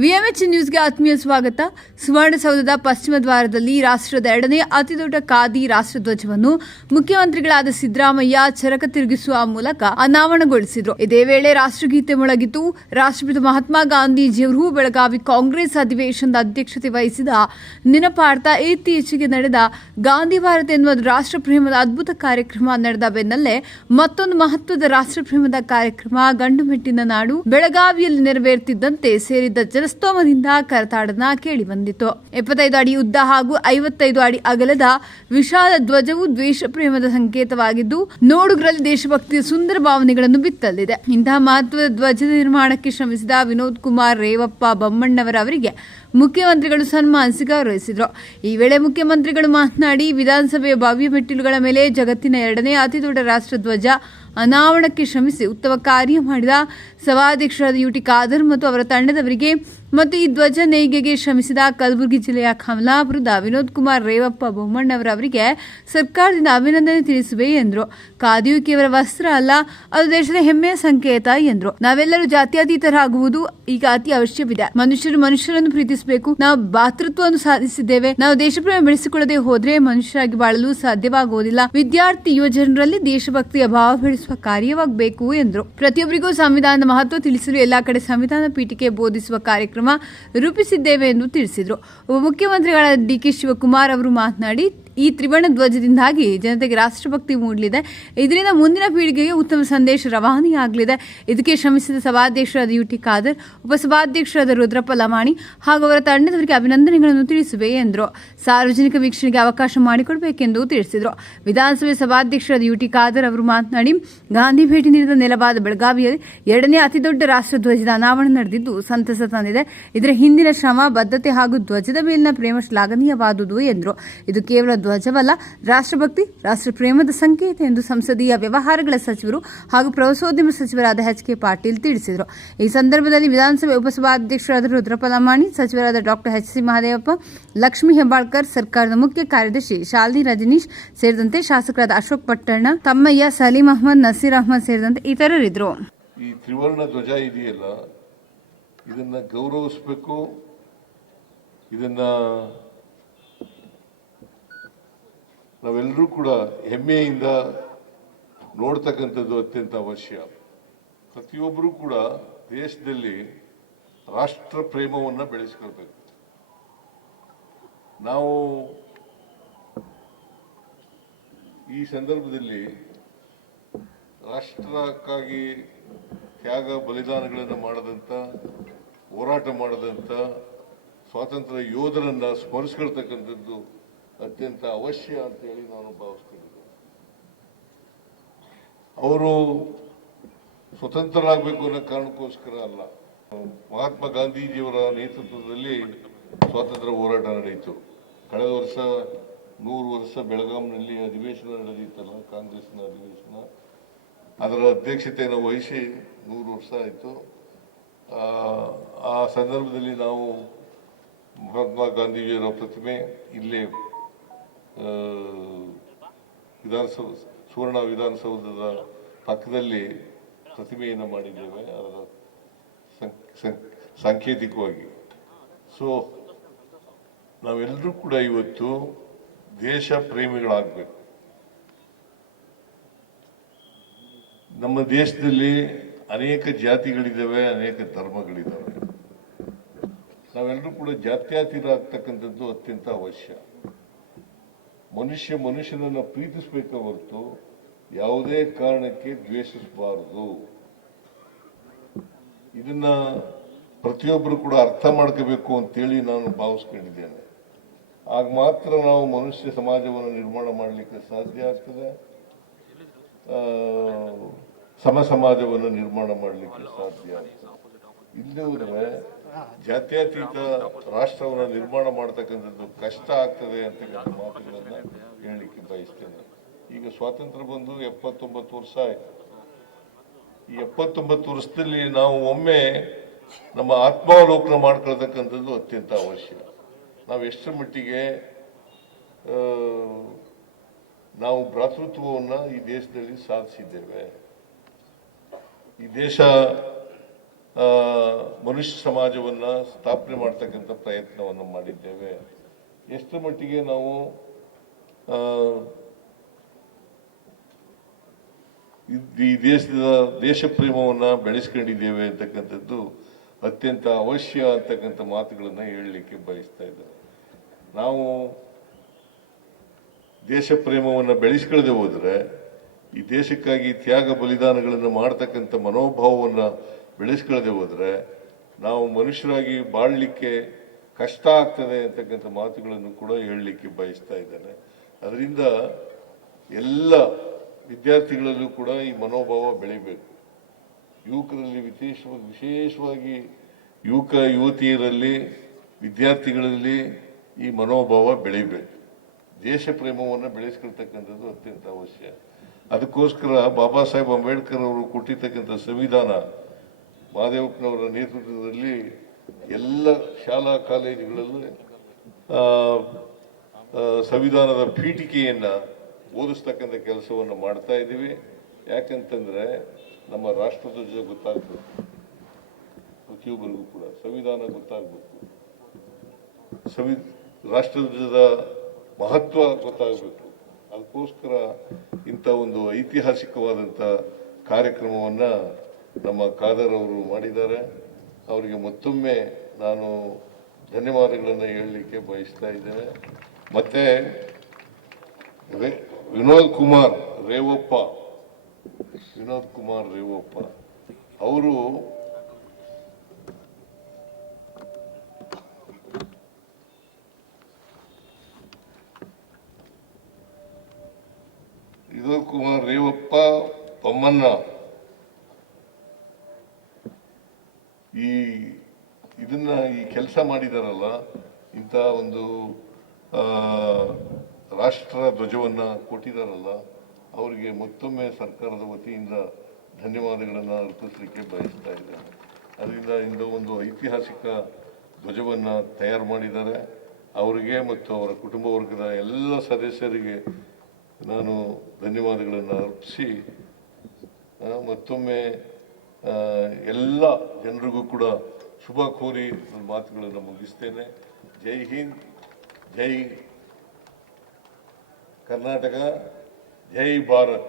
ವಿಎಂಎಚ್ ನ್ಯೂಸ್ಗೆ ಆತ್ಮೀಯ ಸ್ವಾಗತ. ಸುವರ್ಣಸೌಧದ ಪಶ್ಚಿಮ ದ್ವಾರದಲ್ಲಿ ರಾಷ್ಟ್ರದ ಎರಡನೇ ಅತಿದೊಡ್ಡ ಖಾದಿ ರಾಷ್ಟ್ರಧ್ವಜವನ್ನು ಮುಖ್ಯಮಂತ್ರಿಗಳಾದ ಸಿದ್ದರಾಮಯ್ಯ ಚರಕ ತಿರುಗಿಸುವ ಮೂಲಕ ಅನಾವರಣಗೊಳಿಸಿದರು. ಇದೇ ವೇಳೆ ರಾಷ್ಟ್ರಗೀತೆ ಮೊಳಗಿತು ರಾಷ್ಟ್ರಪಿತ ಮಹಾತ್ಮ ಗಾಂಧೀಜಿಯವರು ಬೆಳಗಾವಿ ಕಾಂಗ್ರೆಸ್ ಅಧಿವೇಶನದ ಅಧ್ಯಕ್ಷತೆ ವಹಿಸಿದ ನೆನಪಾರ್ಥ ಇತ್ತೀಚೆಗೆ ನಡೆದ ಗಾಂಧಿ ಭಾರತ ಎನ್ನುವ ರಾಷ್ಟ್ರ ಪ್ರೇಮದ ಅದ್ಭುತ ಕಾರ್ಯಕ್ರಮ ನಡೆದ ಬೆನ್ನಲ್ಲೇ ಮತ್ತೊಂದು ಮಹತ್ವದ ರಾಷ್ಟ್ರ ಪ್ರೇಮದ ಕಾರ್ಯಕ್ರಮ ಗಂಡುಮೆಟ್ಟಿನ ನಾಡು ಬೆಳಗಾವಿಯಲ್ಲಿ ನೆರವೇರುತ್ತಿದ್ದಂತೆ ಸೇರಿದ್ದ ಜನಸ್ತೋಮದಿಂದ ಕರತಾಡನ ಕೇಳಿ ಬಂದಿತು. ಎಪ್ಪತ್ತೈದು ಅಡಿ ಉದ್ದ ಹಾಗೂ ಐವತ್ತೈದು ಅಡಿ ಅಗಲದ ವಿಶಾಲ ಧ್ವಜವು ದ್ವೇಷ ಪ್ರೇಮದ ಸಂಕೇತವಾಗಿದ್ದು ನೋಡುಗರಲ್ಲಿ ದೇಶಭಕ್ತಿಯ ಸುಂದರ ಭಾವನೆಗಳನ್ನು ಬಿತ್ತಲಿದೆ. ಇಂತಹ ಮಹತ್ವದ ಧ್ವಜ ನಿರ್ಮಾಣಕ್ಕೆ ಶ್ರಮಿಸಿದ ವಿನೋದ್ ಕುಮಾರ್ ರೇವಪ್ಪ ಬೊಮ್ಮಣ್ಣವರ ಅವರಿಗೆ ಮುಖ್ಯಮಂತ್ರಿಗಳು ಸನ್ಮಾನಿಸಿ ಗೌರವಿಸಿದರು ಈ ವೇಳೆ ಮುಖ್ಯಮಂತ್ರಿಗಳು ಮಾತನಾಡಿ, ವಿಧಾನಸಭೆಯ ಭವ್ಯ ಮೆಟ್ಟಿಲುಗಳ ಮೇಲೆ ಜಗತ್ತಿನ ಎರಡನೇ ಅತಿದೊಡ್ಡ ರಾಷ್ಟ್ರಧ್ವಜ ಅನಾವರಣಕ್ಕೆ ಶ್ರಮಿಸಿ ಉತ್ತಮ ಕಾರ್ಯ ಮಾಡಿದ ಸಭಾಧ್ಯಕ್ಷರಾದ ಯುಟಿ ಖಾದರ್ ಮತ್ತು ಅವರ ತಂಡದವರಿಗೆ ಮತ್ತು ಈ ಧ್ವಜ ನೇಯ್ಗೆಗೆ ಶ್ರಮಿಸಿದ ಕಲಬುರಗಿ ಜಿಲ್ಲೆಯ ಕಮಲಾಪುರದ ವಿನೋದ್ ಕುಮಾರ್ ರೇವಪ್ಪ ಬೊಮ್ಮಣ್ಣವರ ಅವರಿಗೆ ಸರ್ಕಾರದಿಂದ ಅಭಿನಂದನೆ ತಿಳಿಸುವೆ ಎಂದರು. ಖಾದಿಯು ಕೇವಲ ವಸ್ತ್ರ ಅಲ್ಲ, ಅದು ದೇಶದ ಹೆಮ್ಮೆಯ ಸಂಕೇತ ಎಂದರು. ನಾವೆಲ್ಲರೂ ಜಾತ್ಯತೀತರಾಗುವುದು ಈಗ ಅತಿ ಅವಶ್ಯವಿದೆ. ಮನುಷ್ಯರು ಮನುಷ್ಯರನ್ನು ಪ್ರೀತಿಸಬೇಕು. ನಾವು ಭಾತೃತ್ವವನ್ನು ಸಾಧಿಸಿದ್ದೇವೆ. ನಾವು ದೇಶಪ್ರೇಮ ಬೆಳೆಸಿಕೊಳ್ಳದೆ ಹೋದ್ರೆ ಮನುಷ್ಯರಾಗಿ ಬಾಳಲು ಸಾಧ್ಯವಾಗುವುದಿಲ್ಲ. ವಿದ್ಯಾರ್ಥಿ ಯುವ ಜನರಲ್ಲಿ ದೇಶಭಕ್ತಿಯ ಭಾವ ಬೆಳೆಸುವ ಕಾರ್ಯವಾಗಬೇಕು ಎಂದರು. ಪ್ರತಿಯೊಬ್ಬರಿಗೂ ಸಂವಿಧಾನದ ಮಹತ್ವ ತಿಳಿಸಲು ಎಲ್ಲಾ ಕಡೆ ಸಂವಿಧಾನ ಪೀಠಿಕೆ ಬೋಧಿಸುವ ಕಾರ್ಯಕ್ರಮ ರೂಪಿಸಿದ್ದೇವೆ ಎಂದು ತಿಳಿಸಿದರು. ಉಪಮುಖ್ಯಮಂತ್ರಿಗಳಾದ ಡಿಕೆ ಶಿವಕುಮಾರ್ ಅವರು ಮಾತನಾಡಿ ಈ ತ್ರಿವರ್ಣ ಧ್ವಜದಿಂದಾಗಿ ಜನತೆಗೆ ರಾಷ್ಟ್ರಭಕ್ತಿ ಮೂಡಲಿದೆ. ಇದರಿಂದ ಮುಂದಿನ ಪೀಳಿಗೆಗೆ ಉತ್ತಮ ಸಂದೇಶ ರವಾನೆಯಾಗಲಿದೆ. ಇದಕ್ಕೆ ಶ್ರಮಿಸಿದ ಸಭಾಧ್ಯಕ್ಷರಾದ ಯುಟಿ ಖಾದರ್, ಉಪಸಭಾಧ್ಯಕ್ಷರಾದ ರುದ್ರಪ್ಪ ಲಮಾಣಿ ಹಾಗೂ ಅವರ ತಂಡದವರಿಗೆ ಅಭಿನಂದನೆಗಳನ್ನು ತಿಳಿಸುವೆ ಎಂದರು. ಸಾರ್ವಜನಿಕ ವೀಕ್ಷಣೆಗೆ ಅವಕಾಶ ಮಾಡಿಕೊಡಬೇಕೆಂದು ತಿಳಿಸಿದರು. ವಿಧಾನಸಭೆ ಸಭಾಧ್ಯಕ್ಷರಾದ ಯುಟಿ ಖಾದರ್ ಅವರು ಮಾತನಾಡಿ, ಗಾಂಧಿ ಭೇಟಿ ನೀಡಿದ ನೆಲವಾದ ಬೆಳಗಾವಿಯಲ್ಲಿ ಎರಡನೇ ಅತಿದೊಡ್ಡ ರಾಷ್ಟ್ರಧ್ವಜದ ಅನಾವರಣ ನಡೆದಿದ್ದು, ಸಂತಸ ತಂದಿದೆ. ಇದರ ಹಿಂದಿನ ಶ್ರಮ, ಬದ್ಧತೆ ಹಾಗೂ ಧ್ವಜದ ಮೇಲಿನ ಪ್ರೇಮ ಶ್ಲಾಘನೀಯವಾದುದು ಎಂದರು. ಇದು ಕೇವಲ ಧ್ವಜವಲ್ಲ, ರಾಷ್ಟ್ರಭಕ್ತಿ ರಾಷ್ಟ್ರ ಪ್ರೇಮದ ಸಂಕೇತ ಎಂದು ಸಂಸದೀಯ ವ್ಯವಹಾರಗಳ ಸಚಿವರು ಹಾಗೂ ಪ್ರವಾಸೋದ್ಯಮ ಸಚಿವರಾದ ಎಚ್ ಕೆ ಪಾಟೀಲ್ ತಿಳಿಸಿದರು. ಈ ಸಂದರ್ಭದಲ್ಲಿ ವಿಧಾನಸಭೆ ಉಪಸಭಾಧ್ಯಕ್ಷರಾದ ರುದ್ರಪ್ಪ ಲಮಾಣಿ, ಸಚಿವರಾದ doctor H C Mahadevappa, Lakshmi Hebbalkar, ಸರ್ಕಾರದ ಮುಖ್ಯ ಕಾರ್ಯದರ್ಶಿ ಶಾಲಿನಿ ರಜನೀಶ್ ಸೇರಿದಂತೆ ಶಾಸಕರಾದ ಅಶೋಕ್ ಪಟ್ಟಣ ತಮ್ಮಯ್ಯ ಸಲೀಂ ಅಹಮದ್, ನಸೀರ್ ಅಹಮದ್ ಸೇರಿದಂತೆ ಇತರರಿದ್ದರು. ಈ ತ್ರಿವರ್ಣ ಧ್ವಜ ಇದೆಯಲ್ಲ, ಇದನ್ನ ಗೌರವಿಸಬೇಕು, ಇದನ್ನ ನಾವೆಲ್ಲರೂ ಕೂಡ ಹೆಮ್ಮೆಯಿಂದ ನೋಡ್ತಕ್ಕಂಥದ್ದು ಅತ್ಯಂತ ಅವಶ್ಯ. ಪ್ರತಿಯೊಬ್ಬರೂ ಕೂಡ ದೇಶದಲ್ಲಿ ರಾಷ್ಟ್ರ ಪ್ರೇಮವನ್ನು ಬೆಳೆಸ್ಕೊಳ್ಬೇಕು. ನಾವು ಈ ಸಂದರ್ಭದಲ್ಲಿ ರಾಷ್ಟ್ರಕ್ಕಾಗಿ ತ್ಯಾಗ ಬಲಿದಾನಗಳನ್ನು ಮಾಡದಂಥ ಹೋರಾಟ ಮಾಡದಂಥ ಸ್ವಾತಂತ್ರ್ಯ ಯೋಧರನ್ನು ಸ್ಮರಿಸ್ಕೊಳ್ತಕ್ಕಂಥದ್ದು ಅತ್ಯಂತ ಅವಶ್ಯ ಅಂತೇಳಿ ನಾನು ಭಾವಿಸ್ಕೊಂಡಿದ್ದೆ ಅವರು ಸ್ವತಂತ್ರರಾಗಬೇಕು ಅನ್ನೋ ಕಾರಣಕ್ಕೋಸ್ಕರ ಅಲ್ಲ. ಮಹಾತ್ಮ ಗಾಂಧೀಜಿಯವರ ನೇತೃತ್ವದಲ್ಲಿ ಸ್ವಾತಂತ್ರ್ಯ ಹೋರಾಟ ನಡೆಯಿತು. ಕಳೆದ ವರ್ಷ ನೂರು ವರ್ಷ ಬೆಳಗಾಂನಲ್ಲಿ ಅಧಿವೇಶನ ನಡೆದಿತ್ತಲ್ಲ ಕಾಂಗ್ರೆಸ್ನ ಅಧಿವೇಶನ. ಅದರ ಅಧ್ಯಕ್ಷತೆಯನ್ನು ವಹಿಸಿ ನೂರು ವರ್ಷ ಆಯಿತು. ಆ ಸಂದರ್ಭದಲ್ಲಿ ನಾವು ಮಹಾತ್ಮ ಗಾಂಧೀಜಿಯವರ ಪ್ರತಿಮೆ ಇಲ್ಲೇ ಆ, ವಿಧಾನಸೌಧ ಸುವರ್ಣ ವಿಧಾನಸೌಧದ ಪಕ್ಕದಲ್ಲಿ ಪ್ರತಿಮೆಯನ್ನು ಮಾಡಿದ್ದೇವೆ. ಅದರ ಸಾಂಕೇತಿಕವಾಗಿ. ಸೊ ನಾವೆಲ್ಲರೂ ಕೂಡ ಇವತ್ತು ದೇಶ ಪ್ರೇಮಿಗಳಾಗಬೇಕು. ನಮ್ಮ ದೇಶದಲ್ಲಿ ಅನೇಕ ಜಾತಿಗಳಿದ್ದಾವೆ ಅನೇಕ ಧರ್ಮಗಳಿದ್ದಾವೆ. ನಾವೆಲ್ಲರೂ ಕೂಡ ಜಾತ್ಯಾತೀತ ಆಗ್ತಕ್ಕಂಥದ್ದು ಅತ್ಯಂತ ಅವಶ್ಯ. ಮನುಷ್ಯ ಮನುಷ್ಯನನ್ನು ಪ್ರೀತಿಸಬೇಕ ಹೊರತು ಯಾವುದೇ ಕಾರಣಕ್ಕೆ ದ್ವೇಷಿಸಬಾರದು. ಇದನ್ನ ಪ್ರತಿಯೊಬ್ಬರು ಕೂಡ ಅರ್ಥ ಮಾಡ್ಕೋಬೇಕು ಅಂತೇಳಿ ನಾನು ಭಾವಿಸ್ಕೊಂಡಿದ್ದೇನೆ. ಆಗ ಮಾತ್ರ ನಾವು ಮನುಷ್ಯ ಸಮಾಜವನ್ನು ನಿರ್ಮಾಣ ಮಾಡಲಿಕ್ಕೆ ಸಾಧ್ಯ ಆಗ್ತದೆ. ಸಮ ಸಮಾಜವನ್ನು ನಿರ್ಮಾಣ ಮಾಡಲಿಕ್ಕೆ ಸಾಧ್ಯ ಇಲ್ಲದೆ ಜಾತ್ಯತೀತ ರಾಷ್ಟ್ರವನ್ನು ನಿರ್ಮಾಣ ಮಾಡ್ತಕ್ಕಂಥದ್ದು ಕಷ್ಟ ಆಗ್ತದೆ ಅಂತಕ್ಕಂಥ ಮಾತುಗಳನ್ನು ಹೇಳಲಿಕ್ಕೆ ಬಯಸ್ತೇನೆ. ಈಗ ಸ್ವಾತಂತ್ರ್ಯ ಬಂದು ಎಪ್ಪತ್ತೊಂಬತ್ತು ವರ್ಷ ಆಯ್ತು. ಈ ಎಪ್ಪತ್ತೊಂಬತ್ತು ವರ್ಷದಲ್ಲಿ ನಾವು ಒಮ್ಮೆ ನಮ್ಮ ಆತ್ಮಾವಲೋಕನ ಮಾಡ್ಕೊಳ್ತಕ್ಕಂಥದ್ದು ಅತ್ಯಂತ ಅವಶ್ಯ. ನಾವು ಎಷ್ಟರ ಮಟ್ಟಿಗೆ ನಾವು ಭ್ರಾತೃತ್ವವನ್ನು ಈ ದೇಶದಲ್ಲಿ ಸಾಧಿಸಿದ್ದೇವೆ. ಈ ದೇಶ ಮನುಷ್ಯ ಸಮಾಜವನ್ನು ಸ್ಥಾಪನೆ ಮಾಡ್ತಕ್ಕಂಥ ಪ್ರಯತ್ನವನ್ನು ಮಾಡಿದ್ದೇವೆ. ಎಷ್ಟು ಮಟ್ಟಿಗೆ ನಾವು ಈ ದೇಶದ ದೇಶ ಪ್ರೇಮವನ್ನು ಬೆಳೆಸ್ಕೊಂಡಿದ್ದೇವೆ ಅಂತಕ್ಕಂಥದ್ದು ಅತ್ಯಂತ ಅವಶ್ಯ ಅಂತಕ್ಕಂಥ ಮಾತುಗಳನ್ನು ಹೇಳಲಿಕ್ಕೆ ಬಯಸ್ತಾ ಇದ್ದಾರೆ ನಾವು ದೇಶ ಪ್ರೇಮವನ್ನು ಬೆಳೆಸ್ಕೊಳ್ಳದೆ ಹೋದರೆ ಈ ದೇಶಕ್ಕಾಗಿ ತ್ಯಾಗ ಬಲಿದಾನಗಳನ್ನು ಮಾಡ್ತಕ್ಕಂಥ ಮನೋಭಾವವನ್ನು ಬೆಳೆಸ್ಕೊಳ್ಳದೆ ಹೋದರೆ ನಾವು ಮನುಷ್ಯರಾಗಿ ಬಾಳಲಿಕ್ಕೆ ಕಷ್ಟ ಆಗ್ತದೆ ಅಂತಕ್ಕಂಥ ಮಾತುಗಳನ್ನು ಕೂಡ ಹೇಳಲಿಕ್ಕೆ ಬಯಸ್ತಾ ಇದ್ದೇನೆ. ಅದರಿಂದ ಎಲ್ಲ ವಿದ್ಯಾರ್ಥಿಗಳಲ್ಲೂ ಕೂಡ ಈ ಮನೋಭಾವ ಬೆಳಿಬೇಕು. ಯುವಕರಲ್ಲಿ ವಿಶೇಷವಾಗಿ ವಿಶೇಷವಾಗಿ ಯುವಕ, ಯುವತಿಯರಲ್ಲಿ, ವಿದ್ಯಾರ್ಥಿಗಳಲ್ಲಿ ಈ ಮನೋಭಾವ ಬೆಳಿಬೇಕು. ದೇಶ ಪ್ರೇಮವನ್ನು ಬೆಳೆಸ್ಕೊಳ್ತಕ್ಕಂಥದ್ದು ಅತ್ಯಂತ ಅವಶ್ಯ. ಅದಕ್ಕೋಸ್ಕರ ಬಾಬಾ ಸಾಹೇಬ್ ಅಂಬೇಡ್ಕರ್ ಅವರು ಕೊಟ್ಟಿರ್ತಕ್ಕಂಥ ಸಂವಿಧಾನ ಮಹಾದೇವಪ್ಪನವರ ನೇತೃತ್ವದಲ್ಲಿ ಎಲ್ಲ ಶಾಲಾ ಕಾಲೇಜುಗಳಲ್ಲಿ ಸಂವಿಧಾನದ ಪೀಠಿಕೆಯನ್ನು ಓದಿಸ್ತಕ್ಕಂಥ ಕೆಲಸವನ್ನು ಮಾಡ್ತಾ ಇದ್ದೀವಿ. ಯಾಕಂತಂದರೆ ನಮ್ಮ ರಾಷ್ಟ್ರದ ಜೊತೆ ಗೊತ್ತಾಗಬೇಕು. ಪ್ರತಿಯೊಬ್ಬರಿಗೂ ಕೂಡ ಸಂವಿಧಾನ ಗೊತ್ತಾಗಬೇಕು. ಸಂವಿ ರಾಷ್ಟ್ರಧ್ವಜದ ಮಹತ್ವ ಗೊತ್ತಾಗಬೇಕು. ಅದಕ್ಕೋಸ್ಕರ ಇಂಥ ಒಂದು ಐತಿಹಾಸಿಕವಾದಂಥ ಕಾರ್ಯಕ್ರಮವನ್ನು ನಮ್ಮ ಖಾದರ್ ಅವರು ಮಾಡಿದ್ದಾರೆ. ಅವರಿಗೆ ಮತ್ತೊಮ್ಮೆ ನಾನು ಧನ್ಯವಾದಗಳನ್ನು ಹೇಳಲಿಕ್ಕೆ ಬಯಸ್ತಾ ಇದ್ದೇನೆ. ಮತ್ತೆ ವಿನೋದ್ ಕುಮಾರ್ ರೇವಪ್ಪ, ವಿನೋದ್ ಕುಮಾರ್ ರೇವಪ್ಪ ಅವರು ವಿನೋದ್ ಕುಮಾರ್ ರೇವಪ್ಪ ಬೊಮ್ಮಣ್ಣ ಈ ಇದನ್ನ ಈ ಕೆಲಸ ಮಾಡಿದಾರಲ್ಲ, ಇಂಥ ಒಂದು ರಾಷ್ಟ್ರ ಧ್ವಜವನ್ನ ಕೊಟ್ಟಿದಾರಲ್ಲ, ಅವರಿಗೆ ಮತ್ತೊಮ್ಮೆ ಸರ್ಕಾರದ ವತಿಯಿಂದ ಧನ್ಯವಾದಗಳನ್ನು ಅರ್ಪಿಸಲಿಕ್ಕೆ ಬಯಸ್ತಾ ಇದ್ದೇನೆ. ಅದರಿಂದ ಇಂದು ಒಂದು ಐತಿಹಾಸಿಕ ಧ್ವಜವನ್ನ ತಯಾರು ಮಾಡಿದ್ದಾರೆ. ಅವರಿಗೆ ಮತ್ತು ಅವರ ಕುಟುಂಬ ವರ್ಗದ ಎಲ್ಲ ಸದಸ್ಯರಿಗೆ ನಾನು ಧನ್ಯವಾದಗಳನ್ನು ಅರ್ಪಿಸಿ ಮತ್ತೊಮ್ಮೆ ಎಲ್ಲ ಜನರಿಗೂ ಕೂಡ ಶುಭ ಕೋರಿ ನನ್ನ ಮಾತುಗಳನ್ನು ಮುಗಿಸ್ತೇನೆ. ಜೈ ಹಿಂದ್ ಜೈ ಕರ್ನಾಟಕ ಜೈ ಭಾರತ್.